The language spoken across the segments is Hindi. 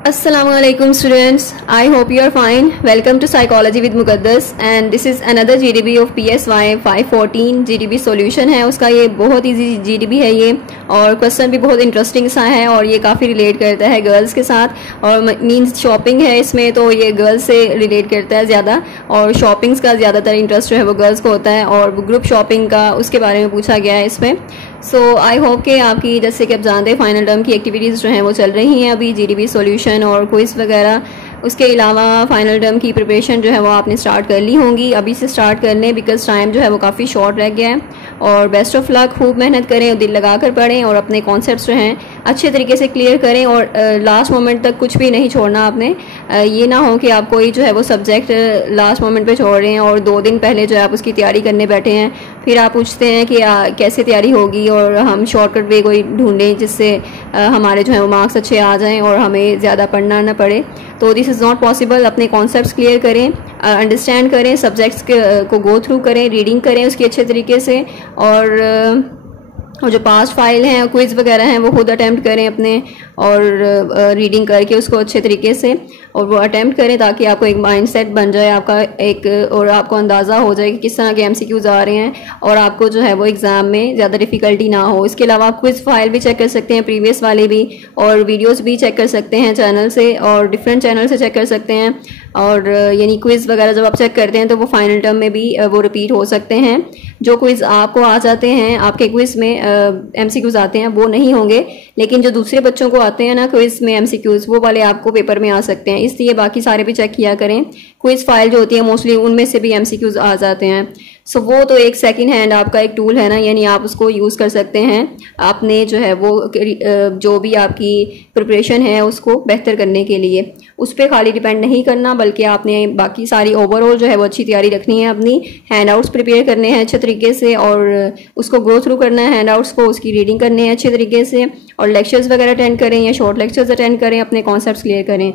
Assalamualaikum students. I hope you are fine. Welcome to Psychology with Muqaddas and this is another GDB of PSY 514 GDB solution है उसका। ये बहुत इजी GDB है ये, और क्वेश्चन भी बहुत इंटरेस्टिंग सा है और ये काफ़ी रिलेट करता है गर्ल्स के साथ, और मींस शॉपिंग है इसमें तो ये गर्ल्स से रिलेट करता है ज़्यादा, और शॉपिंग्स का ज़्यादातर इंटरेस्ट जो है वो गर्ल्स को होता है, और ग्रुप शॉपिंग का उसके बारे में पूछा गया है इसमें। सो आई होप कि आपकी, जैसे कि आप जानते हैं, फाइनल टर्म की एक्टिविटीज़ जो हैं वो चल रही हैं अभी, GDB सॉल्यूशन और क्विज़ वगैरह। उसके अलावा फाइनल टर्म की प्रिपरेशन जो है वो आपने स्टार्ट कर ली होंगी, अभी से स्टार्ट कर लें बिकॉज टाइम जो है वो काफ़ी शॉर्ट रह गया है। और बेस्ट ऑफ लक, खूब मेहनत करें और दिल लगा कर पढ़ें और अपने कॉन्सेप्ट्स जो हैं अच्छे तरीके से क्लियर करें, और लास्ट मोमेंट तक कुछ भी नहीं छोड़ना आपने। ये ना हो कि आप कोई जो है वो सब्जेक्ट लास्ट मोमेंट पे छोड़ रहे हैं और 2 दिन पहले जो है आप उसकी तैयारी करने बैठे हैं, फिर आप पूछते हैं कि कैसे तैयारी होगी, और हम शॉर्टकट वे कोई ढूंढें जिससे हमारे जो है वो मार्क्स अच्छे आ जाएं और हमें ज़्यादा पढ़ना ना पड़े। तो दिस इज़ नॉट पॉसिबल। अपने कॉन्सेप्ट्स क्लियर करें, अंडरस्टैंड करें, सब्जेक्ट्स को गो थ्रू करें, रीडिंग करें उसकी अच्छे तरीके से, और जो पास्ट फाइल हैं, क्विज़ वगैरह हैं, वो खुद अटैम्प्ट करें अपने, और रीडिंग करके उसको अच्छे तरीके से और वो अटैम्प्ट करें ताकि आपको एक माइंडसेट बन जाए आपका एक, और आपको अंदाज़ा हो जाए कि किस तरह के MCQs आ रहे हैं, और आपको जो है वो एग्ज़ाम में ज़्यादा डिफ़िकल्टी ना हो। इसके अलावा आप क्विज़ फाइल भी चेक कर सकते हैं, प्रीवियस वाले भी, और वीडियोज़ भी चेक कर सकते हैं चैनल से, और डिफरेंट चैनल से चेक कर सकते हैं। और यानी क्विज़ वगैरह जब आप चेक करते हैं तो वो फाइनल टर्म में भी वो रिपीट हो सकते हैं। जो क्विज़ आपको आ जाते हैं, आपके क्विज़ में MCQs आते हैं, वो नहीं होंगे, लेकिन जो दूसरे बच्चों को आते हैं ना क्विज़ में MCQs, वो वाले आपको पेपर में आ सकते हैं। इसलिए बाकी सारे भी चेक किया करें। क्विज़ फाइल जो होती है मोस्टली उनमें से भी MCQs आ जाते हैं। सो वो तो एक सेकंड हैंड आपका एक टूल है ना, यानी आप उसको यूज़ कर सकते हैं आपने जो है वो जो भी आपकी प्रिपरेशन है उसको बेहतर करने के लिए। उस पर खाली डिपेंड नहीं करना, बल्कि आपने बाकी सारी ओवरऑल जो है वो अच्छी तैयारी रखनी है, अपनी हैंडआउट्स प्रिपेयर करने हैं अच्छे तरीके से, और उसको गो थ्रू करना है हैंडआउट्स को, उसकी रीडिंग करनी है अच्छे तरीके से, और लेक्चर्स वगैरह अटेंड करें या शॉर्ट लेक्चर्स अटेंड करें, अपने कॉन्सेप्ट्स क्लियर करें।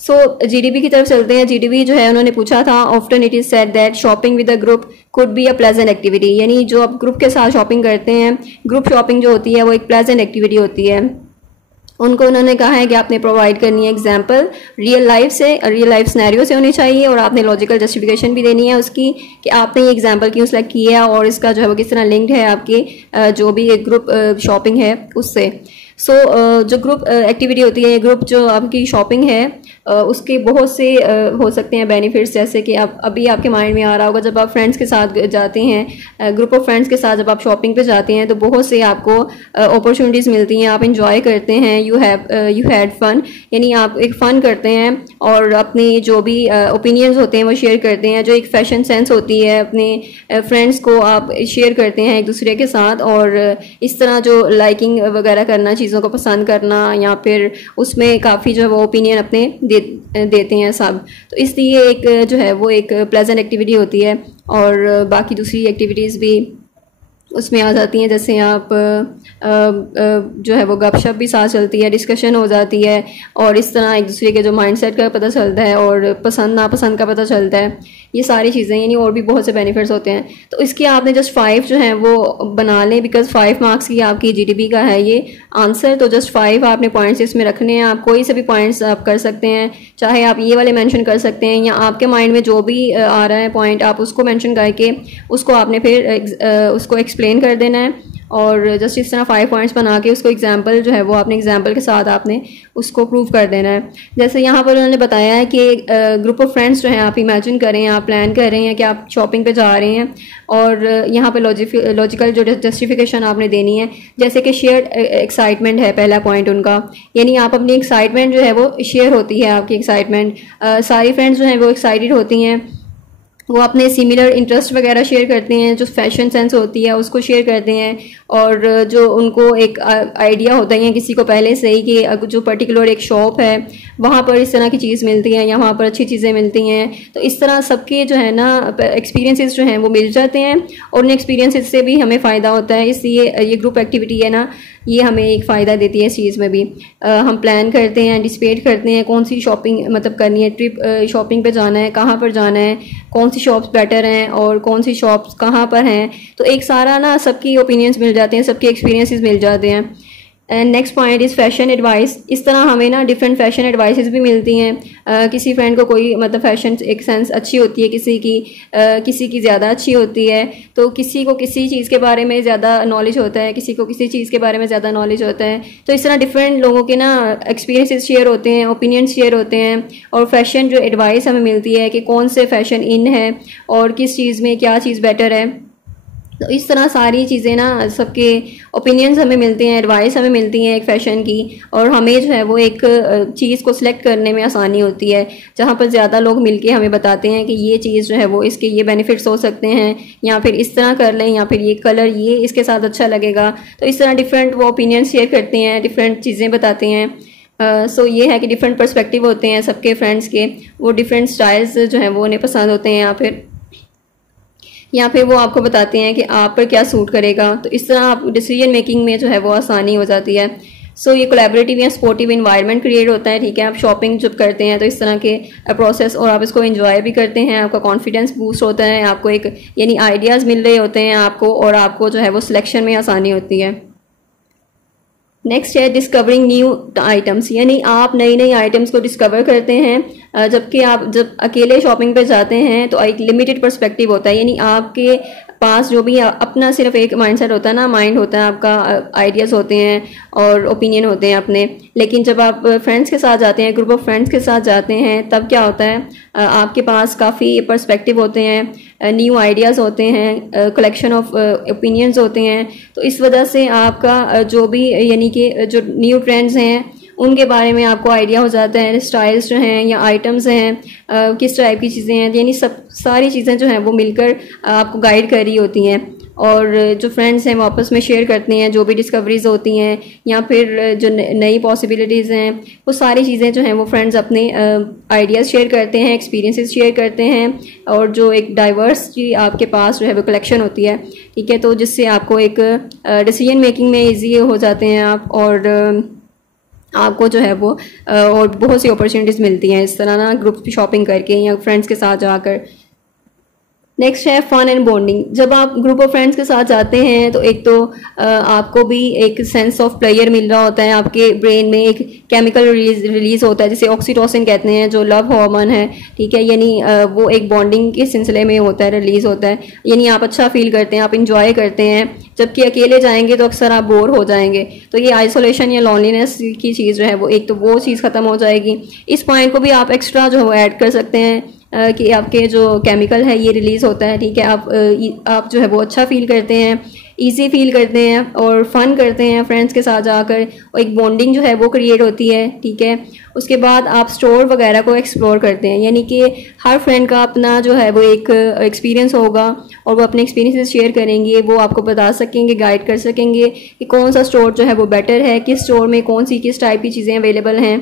सो GDB की तरफ चलते हैं। GDB जो है उन्होंने पूछा था, often it is said that shopping with a group could be a pleasant activity, यानी जो आप ग्रुप के साथ शॉपिंग करते हैं, ग्रुप शॉपिंग जो होती है वो एक प्लेजेंट एक्टिविटी होती है। उनको उन्होंने कहा है कि आपने प्रोवाइड करनी है एग्जाम्पल रियल लाइफ से, रियल लाइफ सिनेरियो से होनी चाहिए, और आपने लॉजिकल जस्टिफिकेशन भी देनी है उसकी कि आपने ये एग्जाम्पल क्यों सेलेक्ट किया और इसका जो है वो किस तरह लिंक्ड है आपके जो भी एक ग्रुप शॉपिंग है उससे। सो जो ग्रुप एक्टिविटी होती है, ग्रुप जो आपकी शॉपिंग है, उसके बहुत से हो सकते हैं बेनिफिट्स, जैसे कि आप अभी आपके माइंड में आ रहा होगा, जब आप फ्रेंड्स के साथ जाते हैं, ग्रुप ऑफ फ्रेंड्स के साथ जब आप शॉपिंग पे जाते हैं तो बहुत से आपको अपॉर्चुनिटीज़ मिलती हैं, आप इंजॉय करते हैं, यू हैड फन, यानी आप एक फ़न करते हैं और अपनी जो भी ओपिनियंस होते हैं वो शेयर करते हैं। जो एक फैशन सेंस होती है अपने फ्रेंड्स को आप शेयर करते हैं एक दूसरे के साथ, और इस तरह जो लाइकिंग वगैरह करना, चीज़ों को पसंद करना, या फिर उसमें काफ़ी जो है वो ओपिनियन अपने देते हैं सब। तो इसलिए एक जो है वो एक प्लेजेंट एक्टिविटी होती है, और बाकी दूसरी एक्टिविटीज़ भी उसमें आ जाती हैं, जैसे आप जो है वो गपशप भी साथ चलती है, डिस्कशन हो जाती है, और इस तरह एक दूसरे के जो माइंडसेट का पता चलता है और पसंद नापसंद का पता चलता है। ये सारी चीज़ें, यानी और भी बहुत से बेनिफिट्स होते हैं। तो इसके आपने जस्ट 5 जो हैं वो बना लें, बिकॉज 5 मार्क्स की आपकी GDB का है ये आंसर, तो जस्ट 5 आपने पॉइंट्स इसमें रखने हैं। आप कोई से भी पॉइंट्स आप कर सकते हैं, चाहे आप ये वाले मेंशन कर सकते हैं, या आपके माइंड में जो भी आ रहा है पॉइंट आप उसको मेंशन करके उसको आपने फिर उसको एक्सप्लेन कर देना है, और जस्ट इस तरह 5 पॉइंट्स बना के उसको एग्जाम्पल जो है वो आपने एग्जाम्पल के साथ आपने उसको प्रूव कर देना है। जैसे यहाँ पर उन्होंने बताया है कि ग्रुप ऑफ फ्रेंड्स जो हैं, आप इमेजिन करें, आप प्लान कर रहे हैं कि आप शॉपिंग पे जा रहे हैं, और यहाँ पर लॉजिकल जो जस्टिफिकेशन आपने देनी है, जैसे कि शेयर्ड एक्साइटमेंट है पहला पॉइंट उनका, यानी आप अपनी एक्साइटमेंट जो है वो शेयर होती है, आपकी एक्साइटमेंट सारी फ्रेंड्स जो हैं वो एक्साइटेड होती हैं, वो अपने सिमिलर इंटरेस्ट वगैरह शेयर करते हैं, जो फैशन सेंस होती है उसको शेयर करते हैं, और जो उनको एक आइडिया होता है किसी को पहले से ही कि जो पर्टिकुलर एक शॉप है वहाँ पर इस तरह की चीज़ मिलती है या वहाँ पर अच्छी चीज़ें मिलती हैं। तो इस तरह सबके जो है ना एक्सपीरियंसेस जो हैं वो मिल जाते हैं, और उन एक्सपीरियंसेस से भी हमें फ़ायदा होता है। इसलिए ये ग्रुप एक्टिविटी है ना, ये हमें एक फ़ायदा देती है इस चीज़ में भी। हम प्लान करते हैं, एंटिसिपेट करते हैं कौन सी शॉपिंग मतलब करनी है, ट्रिप शॉपिंग पे जाना है, कहाँ पर जाना है, कौन सी शॉप्स बेटर हैं और कौन सी शॉप्स कहाँ पर हैं। तो एक सारा ना सबकी ओपिनियंस मिल जाते हैं, सबके एक्सपीरियंसेस मिल जाते हैं। And next point is fashion advice. इस तरह हमें ना डिफरेंट फैशन एडवाइसेस भी मिलती हैं। किसी फ्रेंड को कोई मतलब फैशन एक सेंस अच्छी होती है, किसी की ज़्यादा अच्छी होती है, तो किसी को किसी चीज़ के बारे में ज़्यादा नॉलेज होता है, किसी को किसी चीज़ के बारे में ज़्यादा नॉलेज होता है। तो इस तरह डिफरेंट लोगों के ना एक्सपीरियंसेस शेयर होते हैं, ओपिनियंस शेयर होते हैं, और फैशन जो एडवाइस हमें मिलती है कि कौन से फैशन इन है और किस चीज़ में क्या चीज़ बेटर है। तो इस तरह सारी चीज़ें ना सबके ओपिनियंस हमें मिलते हैं, एडवाइस हमें मिलती हैं एक फ़ैशन की, और हमें जो है वो एक चीज़ को सिलेक्ट करने में आसानी होती है, जहाँ पर ज़्यादा लोग मिलके हमें बताते हैं कि ये चीज़ जो है वो इसके ये बेनिफिट्स हो सकते हैं, या फिर इस तरह कर लें, या फिर ये कलर ये इसके साथ अच्छा लगेगा। तो इस तरह डिफरेंट वो ओपिनियंस शेयर करते हैं, डिफरेंट चीज़ें बताते हैं। सो ये है कि डिफरेंट पर्सपेक्टिव होते हैं सबके फ्रेंड्स के, वो डिफरेंट स्टाइल्स जो हैं वो उन्हें पसंद होते हैं, या फिर वो आपको बताते हैं कि आप पर क्या सूट करेगा। तो इस तरह आप डिसीजन मेकिंग में जो है वो आसानी हो जाती है। सो ये कोलैबोरेटिव या सपोर्टिव इन्वायरमेंट क्रिएट होता है, ठीक है। आप शॉपिंग जब करते हैं तो इस तरह के प्रोसेस, और आप इसको एंजॉय भी करते हैं, आपका कॉन्फिडेंस बूस्ट होता है, आपको एक यानी आइडियाज़ मिल रहे होते हैं आपको, और आपको जो है वो सिलेक्शन में आसानी होती है। नेक्स्ट है डिस्कवरिंग न्यू आइटम्स, यानी आप नई नई आइटम्स को डिस्कवर करते हैं। जबकि आप जब अकेले शॉपिंग पे जाते हैं तो एक लिमिटेड पर्सपेक्टिव होता है, यानी आपके पास जो भी अपना सिर्फ एक माइंडसेट होता है ना, माइंड होता है आपका, आइडियाज़ होते हैं और ओपिनियन होते हैं अपने। लेकिन जब आप फ्रेंड्स के साथ जाते हैं, ग्रुप ऑफ फ्रेंड्स के साथ जाते हैं, तब क्या होता है, आपके पास काफ़ी पर्सपेक्टिव होते हैं, न्यू आइडियाज़ होते हैं, कलेक्शन ऑफ ओपिनियंस होते हैं। तो इस वजह से आपका जो भी यानी कि जो न्यू ट्रेंड्स हैं उनके बारे में आपको आइडिया हो जाता है, स्टाइल्स जो हैं या आइटम्स हैं, किस टाइप की चीज़ें हैं, यानी सब सारी चीज़ें जो हैं वो मिलकर आपको गाइड कर रही होती हैं। और जो फ्रेंड्स हैं वो आपस में शेयर करते हैं जो भी डिस्कवरीज होती हैं, या फिर जो नई पॉसिबिलिटीज़ हैं, वो सारी चीज़ें जो हैं वो फ्रेंड्स अपने आइडियाज़ शेयर करते हैं, एक्सपीरियंसेस शेयर करते हैं, और जो एक डाइवर्स की आपके पास जो है वो कलेक्शन होती है, ठीक है। तो जिससे आपको एक डिसीजन मेकिंग में ईजी हो जाते हैं आप, और आपको जो है वो और बहुत सी अपॉर्चुनिटीज़ मिलती हैं इस तरह ना, ग्रुप शॉपिंग करके या फ्रेंड्स के साथ जाकर। नेक्स्ट है फन एंड बॉन्डिंग। जब आप ग्रुप ऑफ फ्रेंड्स के साथ जाते हैं तो एक तो आपको भी एक सेंस ऑफ प्लेयर मिल रहा होता है, आपके ब्रेन में एक केमिकल रिलीज होता है जिसे ऑक्सीटोसिन कहते हैं, जो लव हार्मोन है, ठीक है। यानी वो एक बॉन्डिंग के सिलसिले में होता है, रिलीज होता है, यानी आप अच्छा फील करते हैं, आप इंजॉय करते हैं। जबकि अकेले जाएंगे तो अक्सर आप बोर हो जाएंगे, तो ये आइसोलेशन या लॉनलीनेस की चीज़ जो है वो एक तो वो चीज़ ख़त्म हो जाएगी। इस पॉइंट को भी आप एक्स्ट्रा जो है वो ऐड कर सकते हैं कि आपके जो केमिकल है ये रिलीज़ होता है, ठीक है। आप जो है वो अच्छा फील करते हैं, इजी फील करते हैं और फन करते हैं फ्रेंड्स के साथ जाकर, और एक बॉन्डिंग जो है वो क्रिएट होती है, ठीक है। उसके बाद आप स्टोर वगैरह को एक्सप्लोर करते हैं, यानी कि हर फ्रेंड का अपना जो है वो एक एक्सपीरियंस होगा, और वो अपने एक्सपीरियंसेस शेयर करेंगे, वो आपको बता सकेंगे, गाइड कर सकेंगे कि कौन सा स्टोर जो है वो बेटर है, किस स्टोर में कौन सी किस टाइप की चीज़ें अवेलेबल हैं।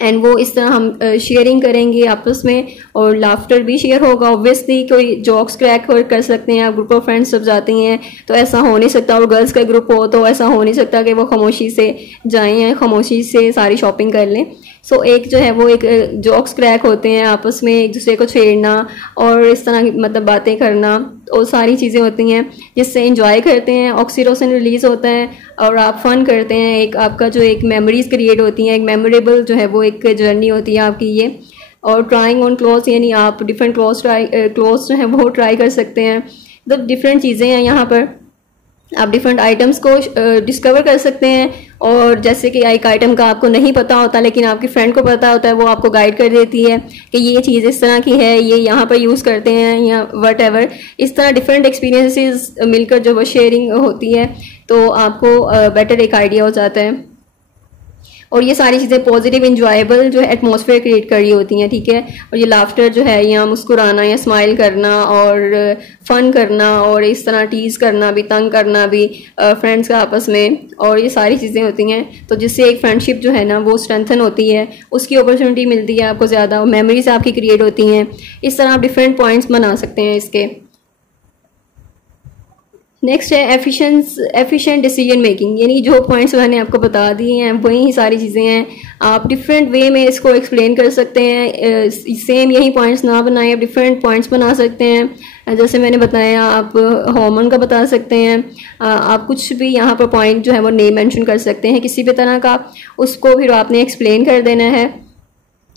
एंड वो इस तरह हम शेयरिंग करेंगे आपस में, और लाफ्टर भी शेयर होगा। ऑब्वियसली कोई जॉक्स क्रैक कर सकते हैं आप, ग्रुप ऑफ फ्रेंड्स जब जाती हैं तो ऐसा हो नहीं सकता, और गर्ल्स का ग्रुप हो तो ऐसा हो नहीं सकता कि वो खामोशी से जाएं या खामोशी से सारी शॉपिंग कर लें। सो एक जो है वो एक जॉक्स क्रैक होते हैं आपस में, एक दूसरे को छेड़ना और इस तरह की मतलब बातें करना, और सारी चीज़ें होती हैं जिससे इंजॉय करते हैं, ऑक्सीटोसिन रिलीज़ होता है और आप फन करते हैं। एक आपका जो एक मेमोरीज क्रिएट होती हैं, एक मेमोरेबल जो है वो एक जर्नी होती है आपकी ये। और ट्राइंग ऑन क्लोथ्स, यानी आप डिफरेंट क्लोथ्स जो है वो ट्राई कर सकते हैं। मतलब डिफरेंट चीज़ें हैं यहाँ पर, आप डिफरेंट आइटम्स को डिस्कवर कर सकते हैं। और जैसे कि एक आइटम का आपको नहीं पता होता लेकिन आपकी फ्रेंड को पता होता है, वो आपको गाइड कर देती है कि ये चीज़ इस तरह की है, ये यहाँ पर यूज़ करते हैं या वट एवर। इस तरह डिफरेंट एक्सपीरियंसेस मिलकर जो वो शेयरिंग होती है तो आपको बेटर एक आइडिया हो जाता है। और ये सारी चीज़ें पॉजिटिव इंजॉयबल जो है एटमॉस्फेयर क्रिएट कर रही होती हैं, ठीक है। और ये लाफ्टर जो है या मुस्कुराना या स्माइल करना और फन करना और इस तरह टीज़ करना भी, तंग करना भी फ्रेंड्स का आपस में, और ये सारी चीज़ें होती हैं तो जिससे एक फ्रेंडशिप जो है ना वो स्ट्रेंथन होती है, उसकी अपॉर्चुनिटी मिलती है आपको ज़्यादा, मेमोरीज आपकी क्रिएट होती हैं। इस तरह आप डिफरेंट पॉइंट्स बना सकते हैं इसके। नेक्स्ट है एफिशिएंट डिसीजन मेकिंग, यानी जो पॉइंट्स मैंने आपको बता दिए हैं वही सारी चीज़ें हैं। आप डिफरेंट वे में इसको एक्सप्लेन कर सकते हैं, सेम यही पॉइंट्स ना बनाएं, आप डिफरेंट पॉइंट्स बना सकते हैं। जैसे मैंने बताया, आप हार्मोन का बता सकते हैं, आप कुछ भी यहाँ पर पॉइंट जो है वो नेम मेंशन कर सकते हैं किसी भी तरह का, उसको फिर आपने एक्सप्लेन कर देना है।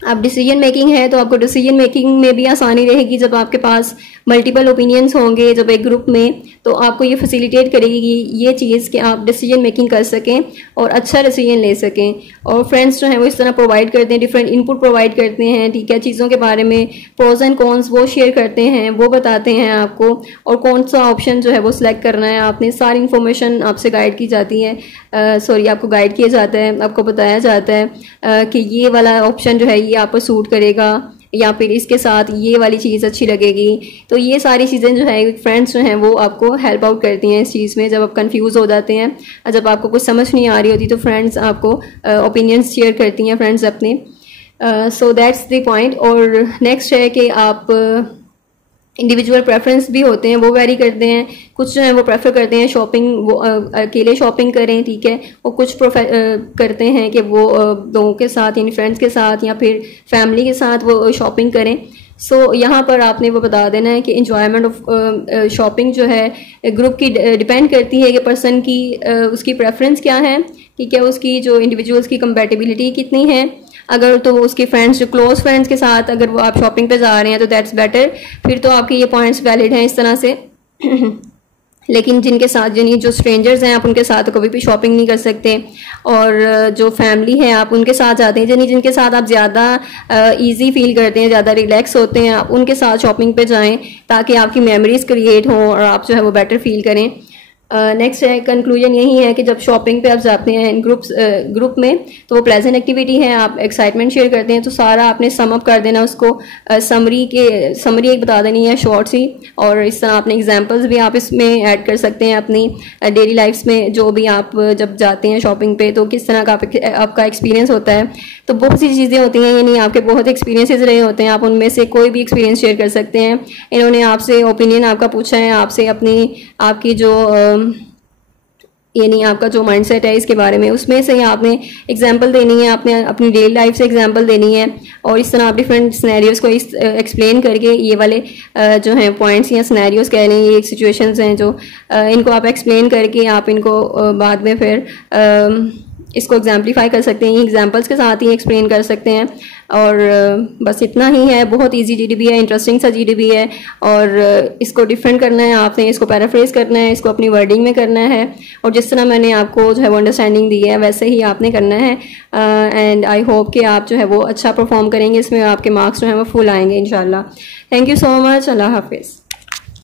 अब डिसीजन मेकिंग है तो आपको डिसीजन मेकिंग में भी आसानी रहेगी जब आपके पास मल्टीपल ओपिनियंस होंगे जब एक ग्रुप में, तो आपको ये फैसिलिटेट करेगी ये चीज़ कि आप डिसीजन मेकिंग कर सकें और अच्छा डिसीजन ले सकें। और फ्रेंड्स जो हैं वो इस तरह प्रोवाइड करते हैं, डिफरेंट इनपुट प्रोवाइड करते हैं, ठीक है, चीज़ों के बारे में प्रोज एंड कॉन्स वो शेयर करते हैं, वो बताते हैं आपको, और कौन सा ऑप्शन जो है वो सिलेक्ट करना है आपने, सारी इन्फॉर्मेशन आपसे गाइड की जाती है, आपको गाइड किया जाता है, आपको बताया जाता है कि ये वाला ऑप्शन जो है ये आपको सूट करेगा या फिर इसके साथ ये वाली चीज़ अच्छी लगेगी। तो ये सारी चीज़ें जो है फ्रेंड्स जो हैं वो आपको हेल्प आउट करती हैं इस चीज़ में, जब आप कंफ्यूज हो जाते हैं, जब आपको कुछ समझ नहीं आ रही होती तो फ्रेंड्स आपको ओपिनियंस शेयर करती हैं फ्रेंड्स अपने। So that's the point. और नेक्स्ट है कि आप इंडिविजुअल प्रेफरेंस भी होते हैं, वो वेरी करते हैं। कुछ जो है वो प्रेफर करते हैं शॉपिंग, वो अकेले शॉपिंग करें, ठीक है, और कुछ करते हैं कि वो लोगों के साथ यानी फ्रेंड्स के साथ या फिर फैमिली के साथ वो शॉपिंग करें। सो यहाँ पर आपने वो बता देना है कि इंजॉयमेंट ऑफ शॉपिंग जो है ग्रुप की डिपेंड करती है कि पर्सन की उसकी प्रेफरेंस क्या है, ठीक है, उसकी जो इंडिविजुअल्स की कंपैटिबिलिटी कितनी है। अगर तो उसके फ्रेंड्स, जो क्लोज फ्रेंड्स के साथ अगर वो आप शॉपिंग पे जा रहे हैं तो दैट्स बेटर, फिर तो आपके ये पॉइंट्स वैलिड हैं इस तरह से। लेकिन जिनके साथ यानी जो स्ट्रेंजर्स हैं आप उनके साथ कभी भी शॉपिंग नहीं कर सकते। और जो फैमिली है आप उनके साथ जाते हैं, यानी जिनके साथ आप ज़्यादा इजी फील करते हैं, ज़्यादा रिलैक्स होते हैं, आप उनके साथ शॉपिंग पे जाएं ताकि आपकी मेमोरीज क्रिएट हों और आप जो है वो बेटर फील करें। नेक्स्ट है कंक्लूजन यही है कि जब शॉपिंग पे आप जाते हैं इन ग्रुप में तो वो प्लेजेंट एक्टिविटी है, आप एक्साइटमेंट शेयर करते हैं, तो सारा आपने सम अप कर देना, उसको समरी एक बता देनी है शॉर्ट सी। और इस तरह अपने एग्जांपल्स भी आप इसमें ऐड कर सकते हैं अपनी डेली लाइफ्स में, जो भी आप जब जाते हैं शॉपिंग पे तो किस तरह का आपका एक्सपीरियंस होता है। तो बहुत सी चीज़ें होती हैं, यानी आपके बहुत एक्सपीरियंसेस रहे होते हैं, आप उनमें से कोई भी एक्सपीरियंस शेयर कर सकते हैं। इन्होंने आपसे ओपिनियन आपका पूछा है, आपसे आपकी जो यानी आपका जो माइंडसेट है इसके बारे में, उसमें से आपने एग्जांपल देनी है, आपने अपनी डेली लाइफ से एग्जांपल देनी है। और इस तरह आप डिफरेंट सिनेरियोज को एक्सप्लेन करके ये वाले जो हैं पॉइंट्स या सिनेरियोज कह लें, ये सिचुएशंस हैं जो इनको आप एक्सप्लेन करके आप इनको बाद में फिर इसको एग्जाम्पलीफाई कर सकते हैं, एग्जाम्पल्स के साथ ही एक्सप्लेन कर सकते हैं। और बस इतना ही है, बहुत इजी जीडीबी है, इंटरेस्टिंग सा जीडीबी है। और इसको डिफरेंट करना है आपने, इसको पैराफ्रेज करना है, इसको अपनी वर्डिंग में करना है, और जिस तरह मैंने आपको जो है वो अंडरस्टैंडिंग दी है वैसे ही आपने करना है। एंड आई होप कि आप जो है वो अच्छा परफॉर्म करेंगे, इसमें आपके मार्क्स जो है वो फुल आएंगे इंशाल्लाह। थैंक यू सो मच, अल्लाह हाफिज़।